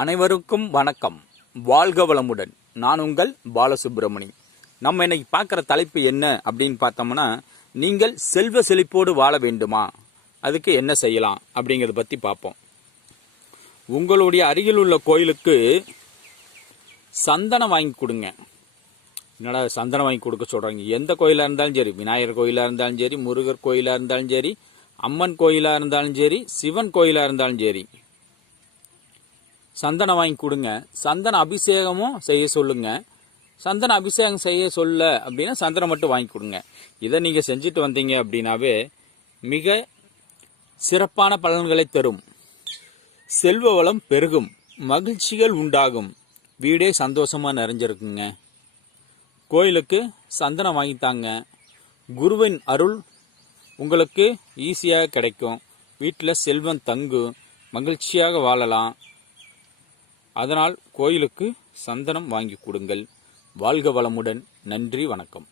அனைவருக்கும் வணக்கம். வாழ்க வளமுடன். நான் உங்கள் பாலசுப்ரமணி. நம்ம இன்னைக்கு பார்க்குற தலைப்பு என்ன அப்படின்னு பார்த்தோம்னா, நீங்கள் செல்வ செழிப்போடு வாழ வேண்டுமா, அதுக்கு என்ன செய்யலாம் அப்படிங்கிறத பற்றி பார்ப்போம். உங்களுடைய அருகில் உள்ள கோயிலுக்கு சந்தனம் வாங்கி கொடுங்க. என்னடா சந்தனம் வாங்கி கொடுக்க சொல்கிறாங்க? எந்த கோயிலாக இருந்தாலும் சரி, விநாயகர் கோயிலாக இருந்தாலும் சரி, முருகர் கோயிலாக இருந்தாலும் சரி, அம்மன் கோயிலாக இருந்தாலும் சரி, சிவன் கோயிலாக இருந்தாலும் சரி, சந்தனம் வாங்கி கொடுங்க. சந்தன அபிஷேகமும் செய்ய சொல்லுங்க. சந்தன அபிஷேகம் செய்ய சொல்ல அப்படின்னா சந்தனம் மட்டும் வாங்கி கொடுங்க. இதை நீங்கள் செஞ்சுட்டு வந்தீங்க அப்படின்னாவே மிக சிறப்பான பலன்களை தரும். செல்வ வளம் பெருகும், மகிழ்ச்சிகள் உண்டாகும், வீடே சந்தோஷமாக நிறைஞ்சிருக்குங்க. கோயிலுக்கு சந்தனம் வாங்கித்தாங்க. குருவின் அருள் உங்களுக்கு ஈஸியாக கிடைக்கும். வீட்டில் செல்வம் தங்கும், மகிழ்ச்சியாக வாழலாம். அதனால் கோயிலுக்கு சந்தனம் வாங்கி கொடுங்கள். வாழ்க வளமுடன். நன்றி, வணக்கம்.